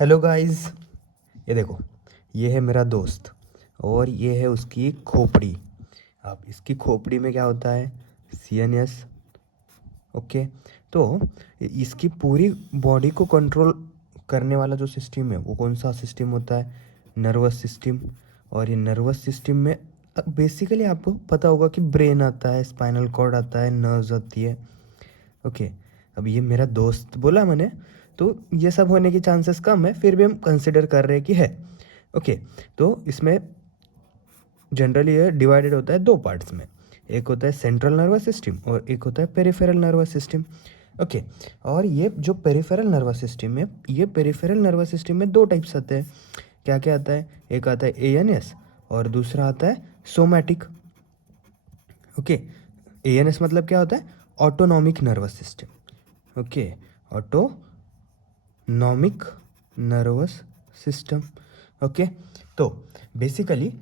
Hello guys, ये देखो, ये है मेरा दोस्त और ये है उसकी खोपड़ी। अब इसकी खोपड़ी में क्या होता है? सीएनएस। ओके, तो इसकी पूरी बॉडी को कंट्रोल करने वाला जो सिस्टम है वो कौन सा सिस्टम होता है? Nervous system. और ये नर्वस सिस्टम में बेसिकली आपको पता होगा कि ब्रेन आता है, स्पाइनल कॉर्ड आता है, नर्व्स आती है। ओके, अब ये मेरा दोस्त बोला मैंने, तो ये सब होने की चांसेस कम है, फिर भी हम कंसिडर कर रहे हैं कि है। ओके, तो इसमें जनरली ये डिवाइडेड होता है दो पार्ट्स में। एक होता है सेंट्रल नर्वस सिस्टम और एक होता है पेरिफेरल नर्वस सिस्टम। ओके, और ये जो पेरिफेरल नर्वस सिस्टम है, ये पेरिफेरल नर्वस सिस्टम में दो टाइप्स आते हैं। क्या क्या आता है? एक आता है एएनएस और दूसरा आता है सोमैटिक। ओके, एएनएस मतलब क्या होता है? Autonomic nervous system. Okay, autonomic nervous system. Okay, तो बेसिकली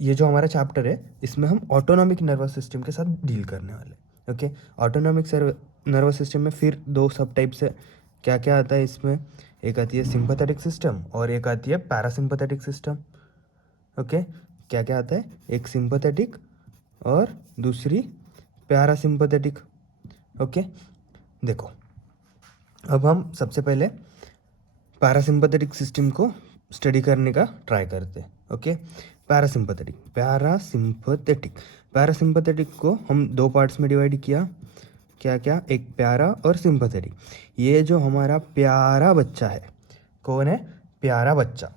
ये जो हमारा चैप्टर है इसमें हम ऑटोनॉमिक नर्वस सिस्टम के साथ डील करने वाले हैं। ओके, ऑटोनॉमिक नर्वस सिस्टम में फिर दो सब टाइप्स है। क्या क्या आता है इसमें? एक आती है सिंपैथेटिक सिस्टम और एक आती है पैरासिम्पैथेटिक सिस्टम। ओके, क्या क्या आता है? एक सिंपैथेटिक और दूसरी पैरासिम्पैथेटिक। ओके, देखो, अब हम सबसे पहले पैरासिम्पैथेटिक सिस्टम को स्टडी करने का ट्राई करते हैं। ओके, पैरासिम्पैथेटिक को हम दो पार्ट्स में डिवाइड किया। क्या क्या? एक प्यारा और सिंपैथेटिक। ये जो हमारा प्यारा बच्चा है, कौन है? प्यारा बच्चा।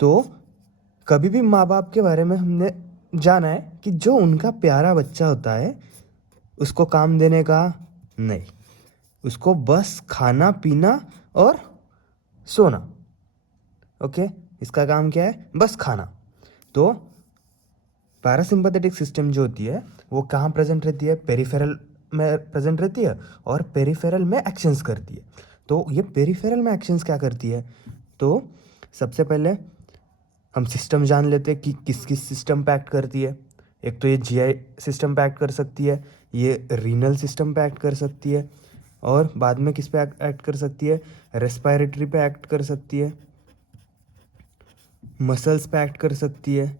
तो कभी भी माँ बाप के बारे में हमने जाना है कि जो उनका प्यारा बच्चा होता है उसको काम देने का नहीं, उसको बस खाना पीना और सोना। ओके, इसका काम क्या है? बस खाना। तो पैरासिम्पैथेटिक सिस्टम जो होती है वो कहाँ प्रेजेंट रहती है? पेरिफेरल में प्रेजेंट रहती है और पेरिफेरल में एक्शंस करती है। तो ये पेरिफेरल में एक्शंस क्या करती है? तो सबसे पहले हम सिस्टम जान लेते हैं कि किस किस सिस्टम पे एक्ट करती है। एक तो ये जीआई सिस्टम पे एक्ट कर सकती है, ये रीनल सिस्टम पे एक्ट कर सकती है, और बाद में किस पे एक्ट कर सकती है? रेस्पिरेटरी पे एक्ट कर सकती है, मसल्स पे एक्ट कर सकती है,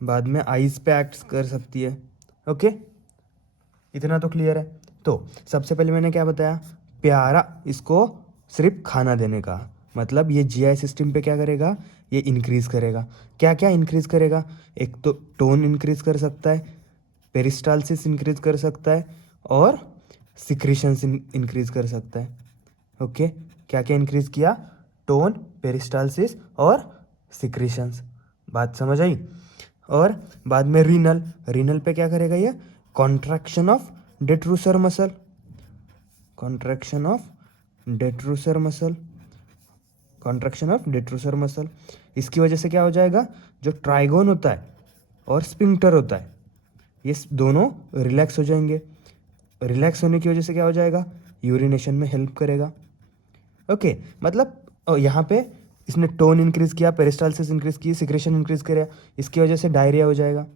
बाद में आईज पे एक्ट कर सकती है। ओके, इतना तो क्लियर है। तो सबसे पहले मैंने क्या बताया? प्यारा, इसको सिर्फ खाना देने का, मतलब ये जीआई सिस्टम पे क्या करेगा? ये इंक्रीज करेगा। क्या क्या इंक्रीज करेगा? एक तो टोन इंक्रीज कर सकता है, पेरिस्टालसिस इंक्रीज कर सकता है, और सिक्रीशंस इंक्रीज कर सकता है। ओके, क्या क्या इंक्रीज किया? टोन, पेरिस्टालसिस और सिक्रीशंस। बात समझ आई? और बाद में रीनल, रीनल पे क्या करेगा ये? Contraction of detrusor muscle, contraction of detrusor muscle, contraction of detrusor muscle. इसकी वजह से क्या हो जाएगा? जो ट्राइगोन होता है और स्पिंक्टर होता है, ये दोनों रिलैक्स हो जाएंगे। रिलैक्स होने की वजह से क्या हो जाएगा? यूरिनेशन में हेल्प करेगा। ओके, मतलब यहाँ पे इसने टोन इंक्रीज किया, पेरिस्टालसिस इंक्रीज की, सिक्रेशन इंक्रीज किया, इसकी वजह से डायरिया हो जाएगा।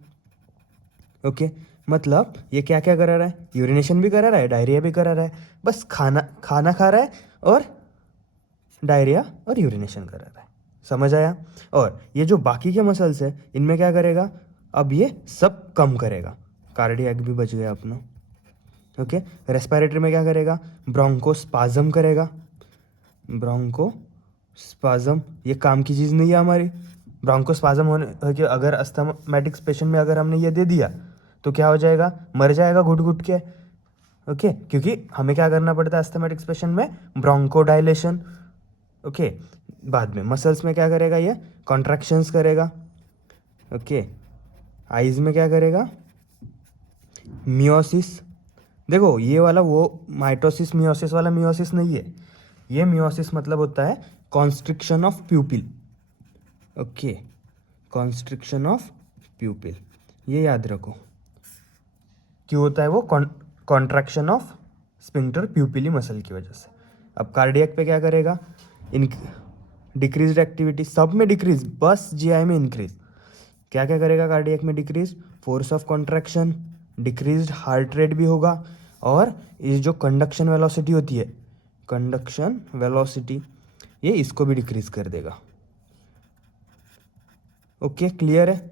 ओके, मतलब ये क्या क्या करा रहा है? यूरिनेशन भी करा रहा है, डायरिया भी करा रहा है, बस खाना खाना खा रहा है और डायरिया और यूरिनेशन करा रहा है। समझ आया? और ये जो बाकी के मसल्स है इनमें क्या करेगा? अब ये सब कम करेगा। कार्डियक भी बच गया अपना। ओके, रेस्पिरेटरी में क्या करेगा? ब्रोंकोस्पाज्म करेगा। ब्रोंकोस्पाज्म ये काम की चीज़ नहीं है हमारी। ब्रोंकोस्पाज्म होने कि अगर अस्थमैटिक पेशेंट में अगर हमने ये दे दिया तो क्या हो जाएगा? मर जाएगा घुट घुट के। ओके, क्योंकि हमें क्या करना पड़ता है अस्थमैटिक पेशेंट में? ब्रोंकोडाइलेशन। ओके, बाद में मसल्स में क्या करेगा? ये कॉन्ट्रैक्शंस करेगा। ओके, आइज में क्या करेगा? मियोसिस। देखो, ये वाला वो माइटोसिस मियोसिस वाला मियोसिस नहीं है। ये मियोसिस मतलब होता है constriction of प्यूपिल। Okay, constriction of प्यूपिल, ये याद रखो। क्यों होता है वो? कॉन्ट्रैक्शन ऑफ स्पिंक्टर प्यूपिली मसल की वजह से। अब कार्डियक पे क्या करेगा? इन डिक्रीज एक्टिविटी, सब में डिक्रीज, बस जीआई में इंक्रीज। क्या क्या करेगा कार्डियक में? Decrease force of contraction, decrease heart rate भी होगा, और ये जो कंडक्शन वेलोसिटी होती है, कंडक्शन वेलोसिटी, ये इसको भी डिक्रीज कर देगा। ओके, क्लियर है,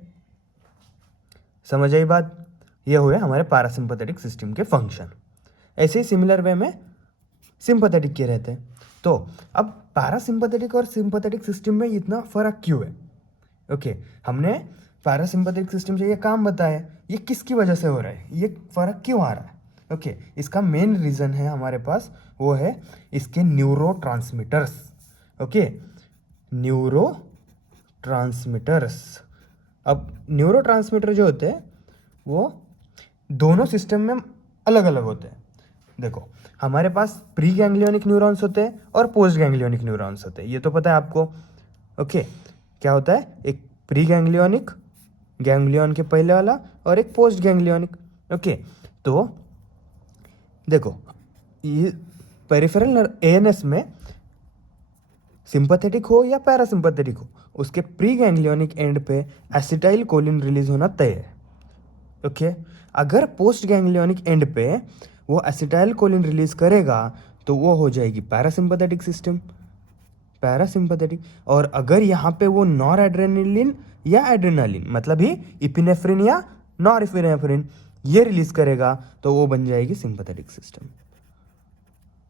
समझ आई बात। ये हुए हमारे पैरासिम्पथेटिक सिस्टम के फंक्शन। ऐसे ही सिमिलर वे में सिंपैथेटिक के रहते हैं। तो अब पैरासिम्पथेटिक और सिंपैथेटिक सिस्टम में इतना फर्क क्यों है? ओके, हमने पैरासिम्पथेटिक सिस्टम से ये काम बताया, ये किसकी वजह से हो रहा है, ये फर्क क्यों आ रहा है? ओके, इसका मेन रीज़न है हमारे पास, वो है इसके न्यूरोट्रांसमीटर्स। Okay, neurotransmitters. अब न्यूरोट्रांसमीटर जो होते हैं वो दोनों सिस्टम में अलग अलग होते हैं। देखो, हमारे पास प्री गैंग्लियोनिक न्यूरॉन्स होते हैं और पोस्ट गैंग्लियोनिक न्यूरॉन्स होते हैं, ये तो पता है आपको। ओके, क्या होता है, एक प्री गैंग्लियोनिक, गैंग्लियन के पहले वाला, और एक पोस्ट गैंग्लियोनिक। ओके, तो देखो ये पेरिफेरल एएनएस में सिंपैथेटिक हो या पैरासिम्पैथेटिक हो, उसके प्री गैंग्लियोनिक एंड पे एसिटाइल कोलिन रिलीज होना तय है। ओके, अगर पोस्ट गैंग्लियोनिक एंड पे वो एसिटाइल कोलिन रिलीज करेगा तो वो हो जाएगी पैरासिम्पैथेटिक सिस्टम, पैरासिम्पैथेटिक। और अगर यहाँ पे वो नॉर एड्रेनलिन या एड्रेनालिन, मतलब ही इपिनेफ्रिन या नॉर इपिनेफ्रिन, ये रिलीज करेगा तो वो बन जाएगी सिंपैथेटिक सिस्टम।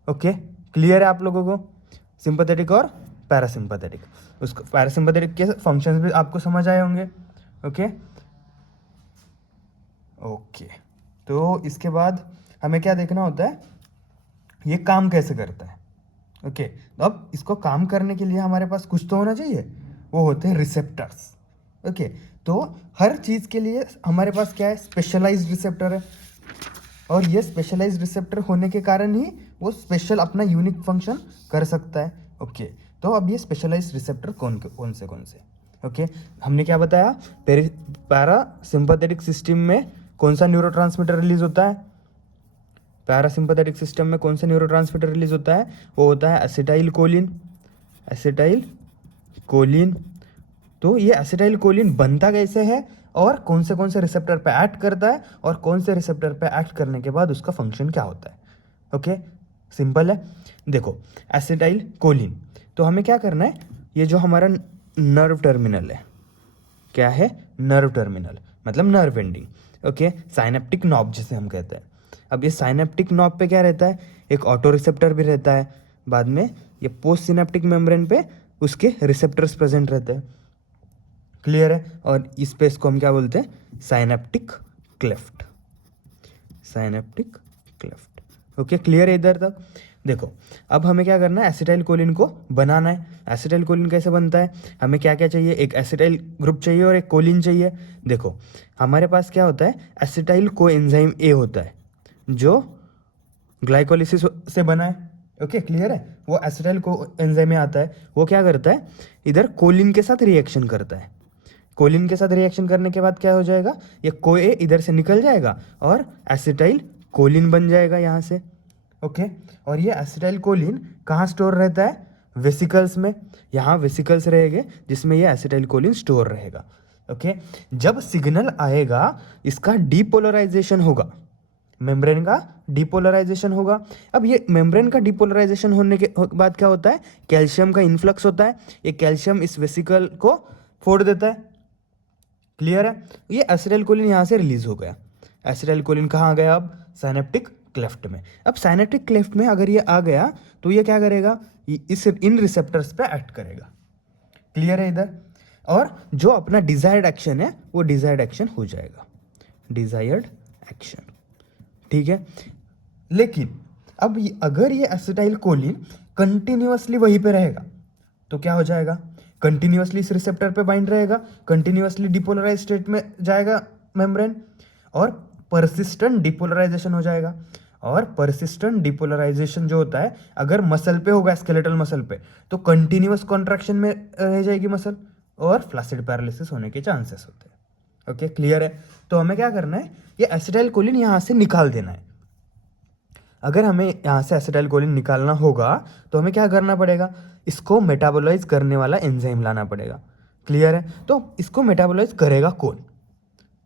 ओके, क्लियर है आप लोगों को, सिंपैथेटिक और पैरासिम्पैथेटिक। उसको पैरासिम्पैथेटिक के फंक्शंस भी आपको समझ आए होंगे। ओके ओके, तो इसके बाद हमें क्या देखना होता है, ये काम कैसे करता है। ओके, तो अब इसको काम करने के लिए हमारे पास कुछ तो होना चाहिए, वो होते हैं रिसेप्टर्स। ओके, तो हर चीज़ के लिए हमारे पास क्या है, स्पेशलाइज्ड रिसेप्टर है, और ये स्पेशलाइज्ड रिसेप्टर होने के कारण ही वो स्पेशल अपना यूनिक फंक्शन कर सकता है। ओके, तो अब ये स्पेशलाइज्ड रिसेप्टर कौन से ओके, हमने क्या बताया, पैरासिम्पैथेटिक सिस्टम में कौन सा न्यूरोट्रांसमीटर रिलीज होता है, पैरासिम्पैथेटिक सिस्टम में कौन सा न्यूरोट्रांसमीटर रिलीज होता है, वो होता है एसिटाइल कोलिन, एसिटाइल कोलिन। तो ये एसिटाइल कोलिन बनता कैसे है और कौन से रिसेप्टर पे एक्ट करता है और कौन से रिसेप्टर पे एक्ट करने के बाद उसका फंक्शन क्या होता है। ओके, सिंपल है। देखो, एसिटाइल कोलिन, तो हमें क्या करना है, ये जो हमारा नर्व टर्मिनल है, क्या है, नर्व टर्मिनल मतलब nerve ending. Okay, synaptic knob जिसे हम कहते हैं। अब ये साइनेप्टिक नॉब पे क्या रहता है, एक ऑटो रिसेप्टर भी रहता है, बाद में ये पोस्ट सिनेप्टिक मेम्ब्रेन पे उसके रिसेप्टर्स प्रेजेंट रहते हैं। क्लियर है, और इस स्पेस को हम क्या बोलते हैं, synaptic cleft, synaptic cleft. Okay, clear है इधर तक। देखो, अब हमें क्या करना है, एसिटाइल कोलिन को बनाना है। एसिटाइल कोलिन कैसे बनता है, हमें क्या क्या चाहिए, एक एसिटाइल ग्रुप चाहिए और एक कोलिन चाहिए। देखो, हमारे पास क्या होता है, एसिटाइल कोएंजाइम ए होता है जो ग्लाइकोलिसिस से बना है। ओके, क्लियर है, वो एसिटाइल कोएंजाइम में आता है, वो क्या करता है, इधर कोलिन के साथ रिएक्शन करता है। कोलिन के साथ रिएक्शन करने के बाद क्या हो जाएगा, ये कोए इधर से निकल जाएगा और एसिटाइल कोलिन बन जाएगा यहाँ से। ओके, और ये एसिटाइल कोलिन कहाँ स्टोर रहता है, वेसिकल्स में। यहाँ वेसिकल्स रहेंगे जिसमें ये एसिटाइल कोलिन स्टोर रहेगा। ओके, जब सिग्नल आएगा इसका डीपोलराइजेशन होगा, मेम्ब्रेन का डीपोलराइजेशन होगा। अब ये मेम्ब्रेन का डीपोलराइजेशन होने के बाद क्या होता है, कैल्शियम का इन्फ्लक्स होता है, ये कैल्शियम इस वेसिकल को फोड़ देता है। क्लियर है, ये एसिटाइल कोलिन यहाँ से रिलीज हो गया। एसिटाइल कोलिन कहाँ आ गया, अब साइनेप्टिक क्लेफ्ट में। अब साइनेप्टिक क्लेफ्ट में अगर ये आ गया तो ये क्या करेगा, इन रिसेप्टर्स पे एक्ट करेगा। क्लियर है इधर, और जो अपना डिजायर्ड एक्शन है वो डिजायर्ड एक्शन हो जाएगा, डिजायर्ड एक्शन। ठीक है, लेकिन अब अगर ये एसिटाइल कोलिन कंटिन्यूअसली वहीं पे रहेगा तो क्या हो जाएगा, कंटिन्यूअसली इस रिसेप्टर पे बाइंड रहेगा, कंटिन्यूअसली डिपोलराइज स्टेट में जाएगा मेम्ब्रेन, और परसिस्टेंट डिपोलराइजेशन हो जाएगा। और परसिस्टेंट डिपोलराइजेशन जो होता है, अगर मसल पे होगा, स्केलेटल मसल पे, तो कंटिन्यूअस कॉन्ट्रैक्शन में रह जाएगी मसल और फ्लैसिड पैरालिसिस होने के चांसेस होते हैं। ओके, क्लियर है, तो हमें क्या करना है, ये एसिटाइल कोलिन यहाँ से निकाल देना है। अगर हमें यहाँ से एसिटाइल कोलिन निकालना होगा तो हमें क्या करना पड़ेगा, इसको मेटाबोलाइज करने वाला एंजाइम लाना पड़ेगा। क्लियर है, तो इसको मेटाबोलाइज करेगा कौन,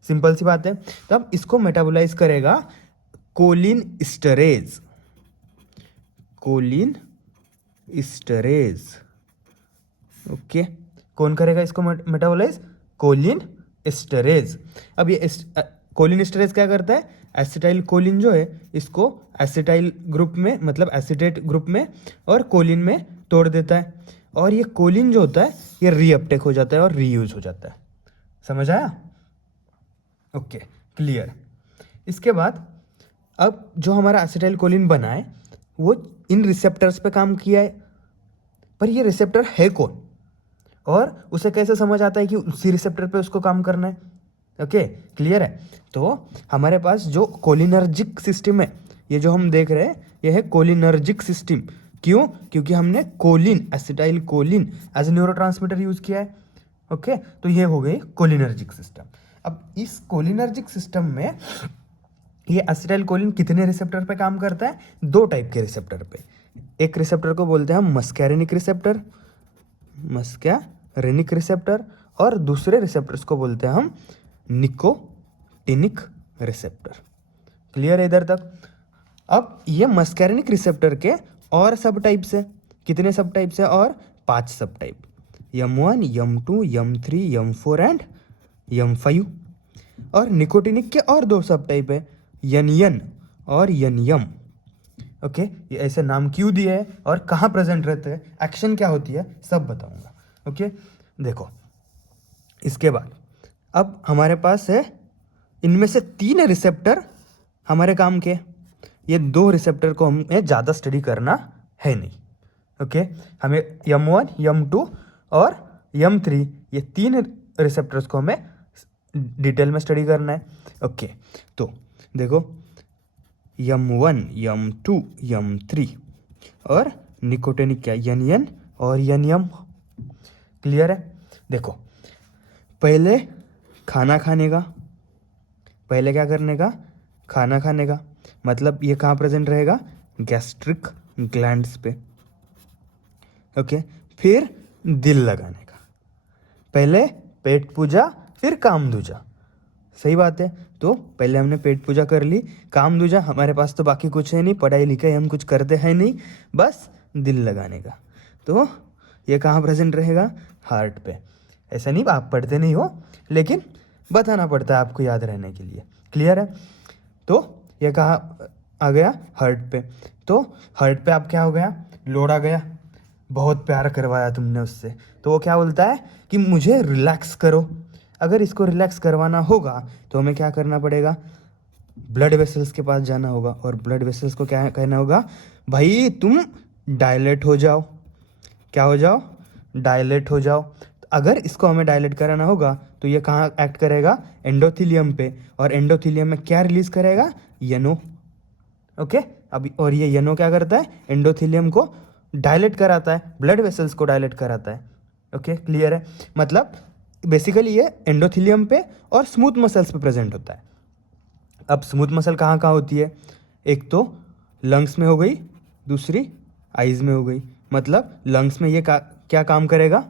सिंपल सी बात है। तो अब इसको मेटाबोलाइज करेगा cholinesterase, cholinesterase. Okay, कौन करेगा इसको मेटाबोलाइज? Colin esterase. अब ये कोलिन एस्टरेज क्या करता है? एसिटाइल कोलिन जो है इसको एसिटाइल ग्रुप में, मतलब एसिटेट ग्रुप में और कोलिन में तोड़ देता है, और ये कोलिन जो होता है ये रीअपटेक हो जाता है और रीयूज हो जाता है। समझ आया? Okay, clear. इसके बाद अब जो हमारा एसिटाइल कोलिन बना है वो इन रिसेप्टर्स पे काम किया है, पर ये रिसेप्टर है कौन और उसे कैसे समझ आता है कि उसी रिसेप्टर पे उसको काम करना है? ओके, क्लियर है। तो हमारे पास जो कोलिनर्जिक सिस्टम है, ये जो हम देख रहे हैं ये है कोलिनर्जिक सिस्टम। क्यों? क्योंकि हमने choline, acetyl choline as neurotransmitter use किया है। ओके, तो ये हो गई कोलिनर्जिक सिस्टम। अब इस कोलिनर्जिक सिस्टम में ये एसिटाइल कोलिन कितने रिसेप्टर पे काम करता है? 2 टाइप के रिसेप्टर पे। एक रिसेप्टर को बोलते हैं हम मस्कैरिनिक रिसेप्टर, मस्कैरिनिक रिसेप्टर, और दूसरे रिसेप्टर्स को बोलते हैं हम निकोटिनिक रिसेप्टर। क्लियर है इधर तक? अब ये मस्कैरिनिक रिसेप्टर के और सब टाइप्स है। कितने सब टाइप्स है? और 5 सब type, M1, M2, M3, M4 and M5। और निकोटिनिक के और 2 सब टाइप है, NN और NM। ओके, ये ऐसे नाम क्यों दिए है और कहाँ प्रेजेंट रहते हैं, एक्शन क्या होती है, सब बताऊंगा। ओके, देखो इसके बाद अब हमारे पास है इनमें से 3 रिसेप्टर हमारे काम के। ये 2 रिसेप्टर को हमें ज़्यादा स्टडी करना है नहीं। ओके, हमें M1, M2 और M3 ये 3 रिसेप्टर्स को हमें डिटेल में स्टडी करना है। ओके, तो देखो M1, M2, M3 और निकोटिनिक क्या, NN और NM। क्लियर है? देखो पहले खाना खाने का, पहले क्या करने का? खाना खाने का। मतलब ये कहाँ प्रेजेंट रहेगा? गैस्ट्रिक ग्लैंड्स पे। ओके, फिर दिल लगाने का। पहले पेट पूजा फिर काम दूजा। सही बात है। तो पहले हमने पेट पूजा कर ली, काम दूजा हमारे पास तो बाकी कुछ है नहीं, पढ़ाई लिखाई हम कुछ करते हैं नहीं, बस दिल लगाने का। तो ये कहाँ प्रेजेंट रहेगा? हार्ट पे। ऐसा नहीं आप पढ़ते नहीं हो, लेकिन बताना पड़ता है आपको याद रहने के लिए। क्लियर है? तो ये कहाँ आ गया? हार्ट पे। तो हार्ट पे अब क्या हो गया? लोड आ गया, बहुत प्यार करवाया तुमने उससे, तो वो क्या बोलता है कि मुझे रिलैक्स करो। अगर इसको रिलैक्स करवाना होगा तो हमें क्या करना पड़ेगा? ब्लड वेसल्स के पास जाना होगा, और ब्लड वेसल्स को क्या कहना होगा? भाई तुम डायलेट हो जाओ। क्या हो जाओ? डायलेट हो जाओ। तो अगर इसको हमें डायलेट कराना होगा तो ये कहाँ एक्ट करेगा? एंडोथीलियम पे, और एंडोथीलियम में क्या रिलीज करेगा? यनो। ओके, अब और ये यनो क्या करता है? एंडोथीलियम को डायलेट कराता है, ब्लड वेसल्स को डायलेट कराता है। ओके, क्लियर है? मतलब बेसिकली ये एंडोथीलियम पे और स्मूथ मसल्स पे प्रेजेंट होता है। अब स्मूथ मसल कहाँ कहाँ होती है? एक तो लंग्स में हो गई, दूसरी आइज में हो गई। मतलब लंग्स में ये क्या काम करेगा?